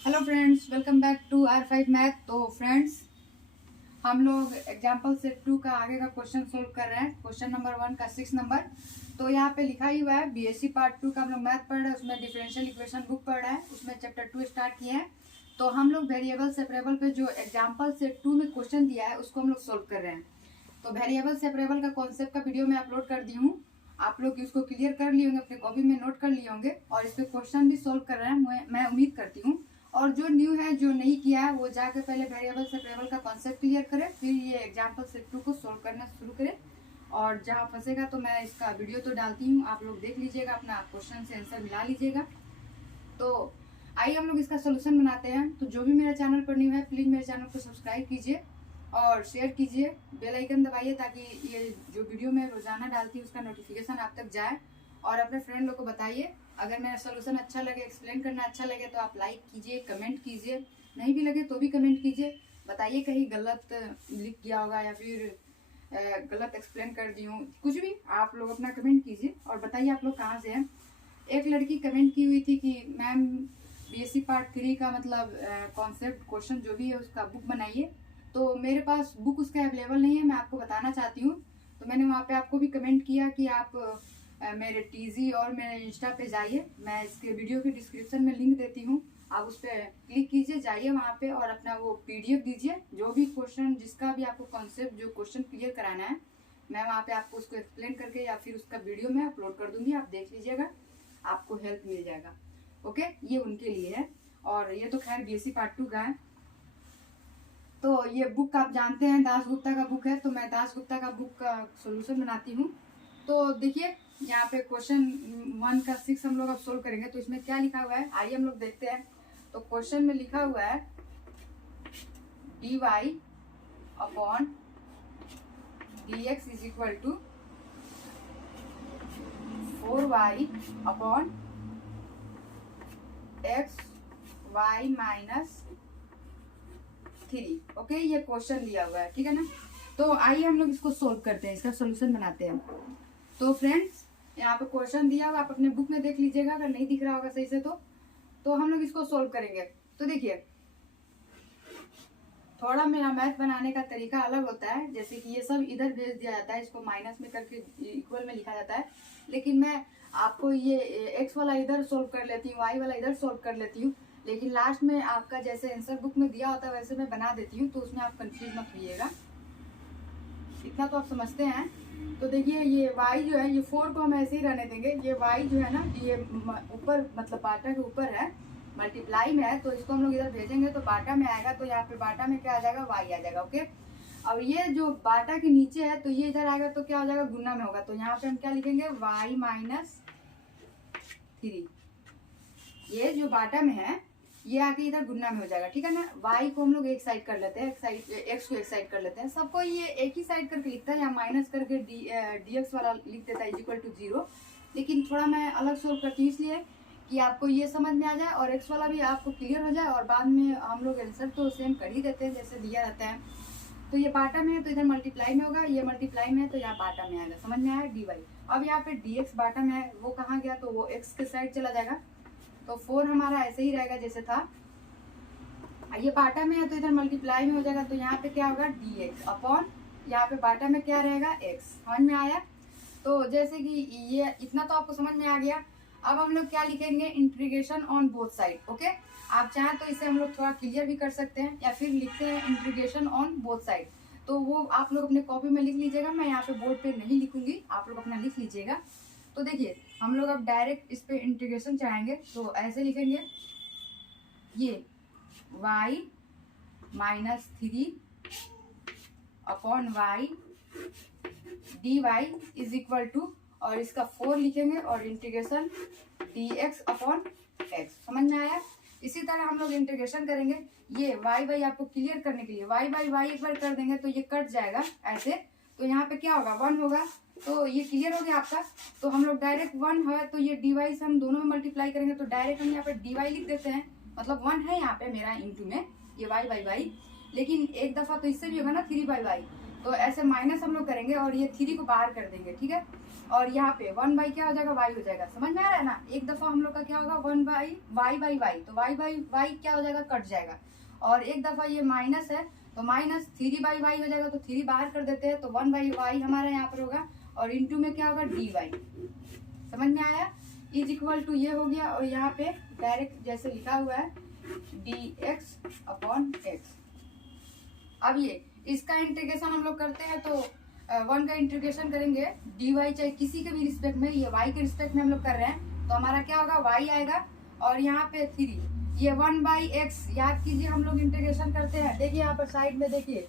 Hello friends, welcome back to R5 math. तो friends, हम लोग एग्जाम्पल सेट 2 का आगे का क्वेश्चन सोल्व कर रहे हैं। क्वेश्चन नंबर 1 का 6 नंबर। तो यहाँ पे लिखा ही हुआ है बीएससी पार्ट 2 का हम लोग मैथ पढ़ रहे हैं, उसमें डिफरेंशियल इक्वेशन बुक पढ़ रहे हैं, उसमें चैप्टर 2 स्टार्ट किए हैं। तो हम लोग वेरिएबल सेपरेबल पे जो एग्जाम्पल सेट 2 में क्वेश्चन दिया है उसको हम लोग सोल्व कर रहे हैं। तो वेरिएबल सेपरेबल का कॉन्सेप्ट का वीडियो मैं अपलोड कर दी हूँ, आप लोग उसको क्लियर कर लिए होंगे, अपने कॉपी में नोट कर लिए होंगे और इस पे क्वेश्चन भी सोल्व कर रहे हैं, मैं उम्मीद करती हूँ। और जो न्यू है, जो नहीं किया है, वो जाके पहले वेरिएबल सेपरेबल का कॉन्सेप्ट क्लियर करे, फिर ये एग्जाम्पल सेट 2 को सोल्व करना शुरू करे। और जहाँ फंसेगा तो मैं इसका वीडियो तो डालती हूँ, आप लोग देख लीजिएगा, अपना क्वेश्चन से आंसर मिला लीजिएगा। तो आइए हम लोग इसका सोल्यूशन बनाते हैं। तो जो भी मेरा चैनल पर न्यू है, प्लीज़ मेरे चैनल को सब्सक्राइब कीजिए और शेयर कीजिए, बेल आइकन दबाइए ताकि ये जो वीडियो मैं रोजाना डालती हूँ उसका नोटिफिकेशन आप तक जाए। और अपने फ्रेंड लोग को बताइए, अगर मेरा सोल्यूशन अच्छा लगे, एक्सप्लेन करना अच्छा लगे तो आप लाइक कीजिए, कमेंट कीजिए, नहीं भी लगे तो भी कमेंट कीजिए। बताइए कहीं गलत लिख गया होगा या फिर गलत एक्सप्लेन कर दी हूँ, कुछ भी आप लोग अपना कमेंट कीजिए और बताइए आप लोग कहाँ से हैं। एक लड़की कमेंट की हुई थी कि मैम बीएससी पार्ट 3 का मतलब कॉन्सेप्ट क्वेश्चन जो भी है उसका बुक बनाइए। तो मेरे पास बुक उसका अवेलेबल नहीं है, मैं आपको बताना चाहती हूँ। तो मैंने वहाँ पे आपको भी कमेंट किया कि आप मेरे टीजी और मेरे इंस्टा पे जाइए, मैं इसके वीडियो के डिस्क्रिप्शन में लिंक देती हूँ, आप उस पर क्लिक कीजिए, जाइए वहाँ पे और अपना वो पीडीएफ दीजिए, जो भी क्वेश्चन जिसका भी आपको कॉन्सेप्ट जो क्वेश्चन क्लियर कराना है, मैं वहाँ पे आपको उसको एक्सप्लेन करके या फिर उसका वीडियो में अपलोड कर दूंगी, आप देख लीजिएगा, आपको हेल्प मिल जाएगा। ओके, ये उनके लिए है। और ये तो खैर बीएससी पार्ट 2 का है। तो ये बुक आप जानते हैं दास गुप्ता का बुक है, तो मैं दास गुप्ता का बुक का सॉल्यूशन बनाती हूँ। तो देखिए यहाँ पे क्वेश्चन 1 का 6 हम लोग अब सोल्व करेंगे। तो इसमें क्या लिखा हुआ है, आइए हम लोग देखते हैं। तो क्वेश्चन में लिखा हुआ है dy upon dx is equal to 4y upon x y minus 3। Okay, ये क्वेश्चन दिया हुआ है, ठीक है ना। तो आइए हम लोग इसको सोल्व करते हैं, इसका सोल्यूशन बनाते हैं। तो फ्रेंड्स, यहाँ पे क्वेश्चन दिया हुआ, आप अपने बुक में देख लीजिएगा, अगर नहीं दिख रहा होगा सही से तो हम लोग इसको सोल्व करेंगे। तो देखिए, थोड़ा मेरा मैथ बनाने का तरीका अलग होता है, जैसे कि ये सब इधर भेज दिया जाता है, इसको माइनस में करके इक्वल में लिखा जाता है, लेकिन मैं आपको ये एक्स वाला इधर सोल्व कर लेती हूँ, वाई वाला इधर सोल्व कर लेती हूँ, लेकिन लास्ट में आपका जैसे आंसर बुक में दिया होता है वैसे मैं बना देती हूँ, तो उसमें आप कंफ्यूज मत होइएगा, इतना तो आप समझते हैं। तो देखिए ये y जो है, ये 4 को हम ऐसे ही रहने देंगे, ये y जो है ना, ये ऊपर मतलब बाटा के ऊपर है, मल्टीप्लाई में है, तो इसको हम लोग इधर भेजेंगे तो बाटा में आएगा, तो यहाँ पे बाटा में क्या आ जाएगा, y आ जाएगा। ओके, अब ये जो बाटा के नीचे है तो ये इधर आएगा तो क्या हो जाएगा, गुना में होगा, तो यहाँ पे हम क्या लिखेंगे, y माइनस 3। ये जो बाटा में है ये आके इधर गुना में हो जाएगा, ठीक है ना। y को हम लोग एक साइड कर लेते हैं, x को एक साइड कर लेते हैं, सबको ये एक ही साइड करके लिखता है, या माइनस करके dx वाला लिख देता है इक्वल टू 0। लेकिन थोड़ा मैं अलग सोल्व करती हूँ, इसलिए कि आपको ये समझ में आ जाए और x वाला भी आपको क्लियर हो जाए, और बाद में हम लोग आंसर तो सेम कर ही देते हैं जैसे दिया रहता है। तो ये बाटा में है तो इधर मल्टीप्लाई में होगा, ये मल्टीप्लाई में है तो यहाँ बाटा में आएगा, समझ में आया, dy। अब यहाँ पे dx बाटा में है, वो कहाँ गया, तो वो x के साइड चला जाएगा, तो 4 हमारा ऐसे ही रहेगा जैसे था। ये बाटा में है तो इधर मल्टीप्लाई में हो जाएगा, तो यहाँ पे क्या होगा, dx अपॉन यहाँ पे बाटा में क्या रहेगा, x। समझ में आया। तो जैसे कि ये इतना तो आपको समझ में आ गया। अब हम लोग क्या लिखेंगे, integration on both side. Okay, आप चाहें तो इसे हम लोग थोड़ा क्लियर भी कर सकते हैं, या फिर लिखते हैं इंटीग्रेशन ऑन बोथ साइड, तो वो आप लोग अपने कॉपी में लिख लीजिएगा, मैं यहाँ पे बोर्ड पे नहीं लिखूंगी, आप लोग अपना लिख लीजिएगा। तो देखिए हम लोग अब डायरेक्ट इस पे इंटीग्रेशन चाहेंगे, तो ऐसे लिखेंगे, ये y minus 3 upon y dy is equal to, और इसका 4 लिखेंगे और इंटीग्रेशन dx अपॉन x। समझ में आया। इसी तरह हम लोग इंटीग्रेशन करेंगे, ये y बाई आपको क्लियर करने के लिए y बाई y एक बार कर देंगे तो ये कट जाएगा ऐसे, तो यहाँ पे क्या होगा, 1 होगा, तो ये क्लियर हो गया आपका। तो हम लोग डायरेक्ट 1 है तो ये dy से हम दोनों में मल्टीप्लाई करेंगे, तो डायरेक्ट हम यहाँ पे dy लिख देते हैं, मतलब 1 है यहाँ पे मेरा इंटू में ये y बाई y, लेकिन एक दफा तो इससे भी होगा ना 3 बाई y, तो ऐसे माइनस हम लोग करेंगे और ये 3 को बाहर कर देंगे, ठीक है। और यहाँ पे 1 बाई क्या हो जाएगा, वाई हो जाएगा। समझ में आ रहा है ना। एक दफा हम लोग का क्या होगा 1 बाई वाई बाई वाई, तो वाई बाई वाई क्या हो जाएगा, कट जाएगा। और एक दफा ये माइनस है तो माइनस 3 बाई वाई हो जाएगा, तो 3 बाहर कर देते हैं, तो 1 बाई वाई हमारा यहाँ पर होगा। और इंटू में क्या होगा, डी वाई। समझ में आया। इज इक्वल टू ये हो गया। और यहाँ पे डायरेक्ट जैसे लिखा हुआ है डी एक्स अपॉन एक्स। अब ये इसका इंटीग्रेशन हम लोग करते हैं, तो 1 का इंटीग्रेशन करेंगे डी वाई, चाहे किसी के भी रिस्पेक्ट में, ये y के रिस्पेक्ट में हम लोग कर रहे हैं, तो हमारा क्या होगा, y आएगा। और यहाँ पे 3, ये 1 बाई एक्स याद कीजिए, हम लोग इंटीग्रेशन करते हैं। देखिए यहाँ पर साइड में देखिए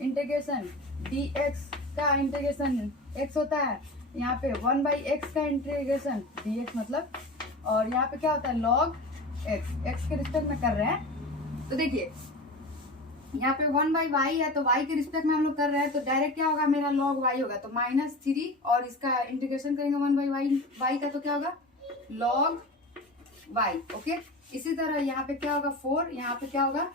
इंटीग्रेशन डी एक्स का इंटीग्रेशन x होता है, यहाँ पे 1 बाई एक्स का इंटीग्रेशन डी एक्स मतलब, और यहाँ पे क्या होता है लॉग x के रिस्पेक्ट में कर रहे हैं। तो देखिए यहाँ पे 1 बाई वाई है, तो y के रिस्पेक्ट में हम लोग कर रहे हैं, तो डायरेक्ट क्या होगा, मेरा log y होगा, तो -3 और इसका इंटीग्रेशन करेंगे 1 बाई वाई का, तो क्या होगा log y। ओके, इसी तरह यहाँ पे क्या होगा 4, यहाँ पे क्या होगा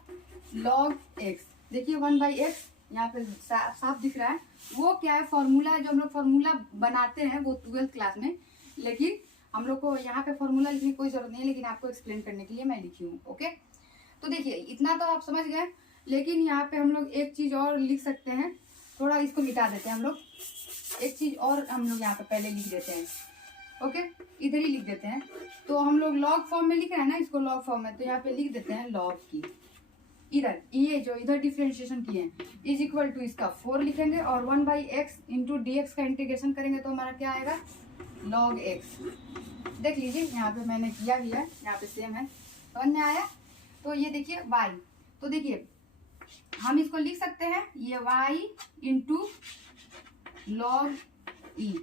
log x। देखिए 1 बाई एक्स यहाँ पे साफ दिख रहा है। वो क्या है, फॉर्मूला है, जो हम लोग फॉर्मूला बनाते हैं वो 12th क्लास में, लेकिन हम लोग को यहाँ पे फॉर्मूला लिखने की कोई जरूरत नहीं है, लेकिन आपको एक्सप्लेन करने के लिए मैं लिखी हूँ। ओके, तो देखिए इतना तो आप समझ गए, लेकिन यहाँ पे हम लोग एक चीज और लिख सकते हैं। थोड़ा इसको मिटा देते हैं हम लोग, एक चीज और हम लोग यहाँ पे पहले लिख देते हैं। ओके, इधर ही लिख देते हैं। तो हम लोग लॉग फॉर्म में लिख रहे हैं ना, इसको लॉग फॉर्म में, तो यहाँ पे लिख देते हैं लॉग की, इधर ये जो इधर डिफरेंशिएशन किए हैं इज इक्वल टू इसका 4 लिखेंगे, और 1 by x into D x का इंटीग्रेशन करेंगे, तो हमारा क्या आएगा लॉग एक्स। देख लीजिए यहाँ पे मैंने किया भी है, यहाँ पे सेम है, समझ में आया। तो ये देखिए वाई, तो देखिए हम इसको लिख सकते हैं ये y इंटू लॉग ई।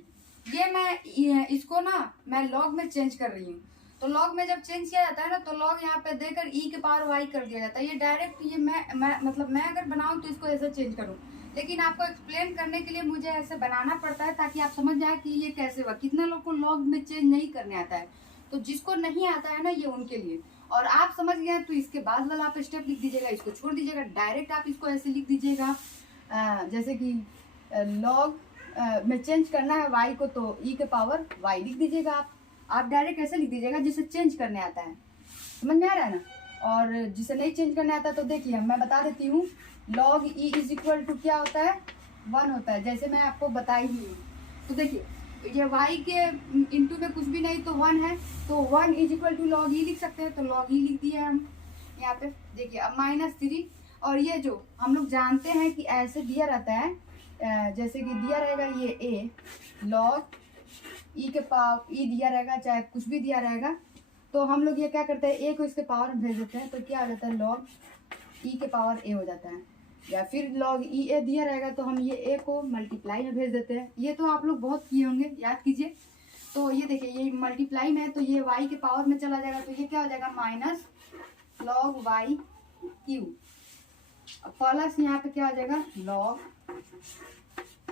ये मैं इसको ना मैं लॉग में चेंज कर रही हूँ, तो लॉग में जब चेंज किया जाता है ना, तो लॉग यहाँ पे देकर e के पावर y कर दिया जाता है। ये डायरेक्ट ये मैं अगर बनाऊँ तो इसको ऐसे चेंज करूँ, लेकिन आपको एक्सप्लेन करने के लिए मुझे ऐसे बनाना पड़ता है, ताकि आप समझ जाए कि ये कैसे हुआ। कितना लोग को लॉग में चेंज नहीं करने आता है, तो जिसको नहीं आता है ना ये उनके लिए। और आप समझ गए तो इसके बाद वाला आप स्टेप लिख दीजिएगा, इसको छोड़ दीजिएगा, डायरेक्ट आप इसको ऐसे लिख दीजिएगा, जैसे कि लॉग में चेंज करना है y को, तो e के पावर y लिख दीजिएगा। आप डायरेक्ट ऐसे लिख दीजिएगा जिसे चेंज करने आता है, समझ में आ रहा है ना। और जिसे नहीं चेंज करने आता तो देखिए मैं बता देती हूँ, log e is equal to क्या होता है 1 होता है, जैसे मैं आपको बताई ही हूँ। तो देखिए ये y के इंटू में कुछ भी नहीं तो 1 है, तो 1 इज इक्वल टू लॉग ई लिख सकते हैं, तो लॉग ई लिख दिया हम यहाँ पे। देखिए अब -3, और ये जो हम लोग जानते हैं कि ऐसे दिया रहता है, जैसे कि दिया रहेगा ये a लॉग ई के पावर ई दिया रहेगा, चाहे कुछ भी दिया रहेगा, तो हम लोग ये क्या करते हैं a को इसके पावर में भेज देते हैं, तो क्या आ जाता है लॉग ई के पावर a हो जाता है। या फिर लॉग ई ए दिया रहेगा, तो हम ये ए को मल्टीप्लाई में भेज देते हैं। ये तो आप लोग बहुत किए होंगे, याद कीजिए। तो ये देखिए ये मल्टीप्लाई में है, तो ये वाई के पावर में चला जाएगा, तो ये क्या हो जाएगा minus log y q, plus यहाँ पे क्या हो जाएगा log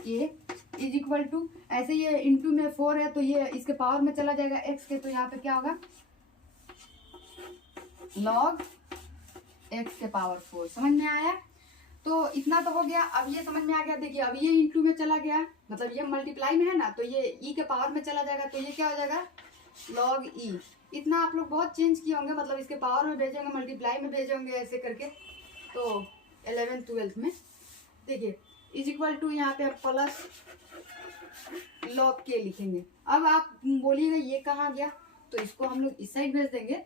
a is equal to, ऐसे ये इंटू में 4 है, तो ये इसके पावर में चला जाएगा एक्स के, तो यहाँ पे क्या होगा लॉग एक्स के पावर 4। समझ में आया। तो इतना तो हो गया। अब ये समझ में आ गया, देखिए अब ये इंटू में चला गया, मतलब ये मल्टीप्लाई में है ना, तो ये ई के पावर में चला जाएगा, तो ये क्या हो जाएगा लॉग ई। इतना आप लोग बहुत चेंज किए होंगे, मतलब इसके पावर में भेजेंगे, मल्टीप्लाई में भेजेंगे, ऐसे करके। तो 11th 12th में देखिए इज इक्वल टू यहाँ पे प्लस लॉग के लिखेंगे। अब आप बोलिएगा ये कहाँ गया, तो इसको हम लोग इस साइड भेज देंगे।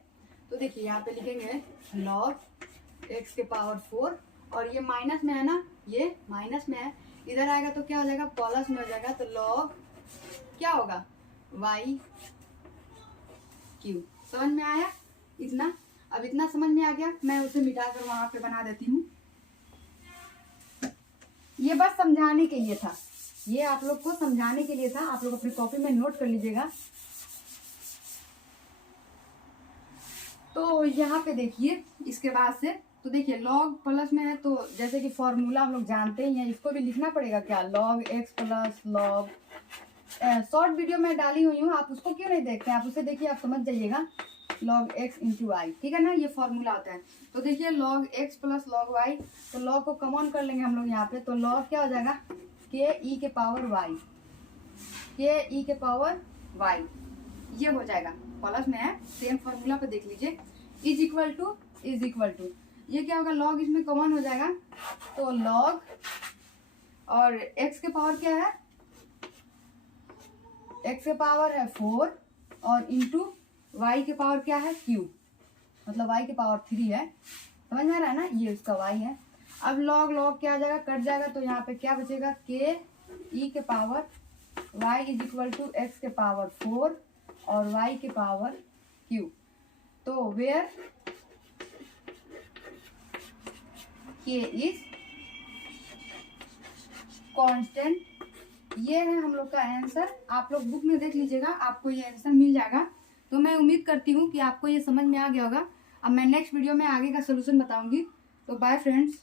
तो देखिए यहाँ पे लिखेंगे लॉग एक्स के पावर 4, और ये माइनस में है ना, ये माइनस में है, इधर आएगा तो क्या हो जाएगा प्लस में हो जाएगा, तो लॉग क्या होगा वाई क्यू। समझ में आया इतना। अब इतना समझ में आ गया, मैं उसे मिटा कर वहां पे बना देती हूँ। ये बस समझाने के लिए था, ये आप लोग को समझाने के लिए था, आप लोग अपनी कॉपी में नोट कर लीजिएगा। तो यहाँ पे देखिए इसके बाद से, तो देखिए लॉग प्लस में है, तो जैसे कि फॉर्मूला हम लोग जानते ही हैं, इसको भी लिखना पड़ेगा क्या, log x plus log. Short video में डाली हुई हूँ, आप उसको क्यों नहीं देखते, आप उसे देखिए, आप समझ जाइएगा। log x इंटू वाई, ठीक है ना, ये फॉर्मूला होता है। तो देखिए log x plus log y, तो log को कॉमन कर लेंगे हम लोग यहाँ पे, तो log क्या हो जाएगा k e के पावर y, k e के पावर y, ये हो जाएगा, प्लस में है, सेम फॉर्मूला पे देख लीजिए, इज इक्वल टू ये क्या होगा, log इसमें कॉमन हो जाएगा, तो log और x के पावर क्या है, x के पावर है 4 और इंटू y के पावर क्या है q, मतलब y के पावर 3 है, समझ में आ रहा है ना, ये उसका y है। अब log क्या आ जाएगा, कट जाएगा, तो यहाँ पे क्या बचेगा, k e के power y is equal to x के पावर 4 और y के पावर q। तो वेयर k इज कांस्टेंट, ये है हम लोग का आंसर। आप लोग बुक में देख लीजिएगा, आपको ये आंसर मिल जाएगा। तो मैं उम्मीद करती हूँ कि आपको ये समझ में आ गया होगा। अब मैं नेक्स्ट वीडियो में आगे का सोल्यूशन बताऊंगी। तो बाय फ्रेंड्स।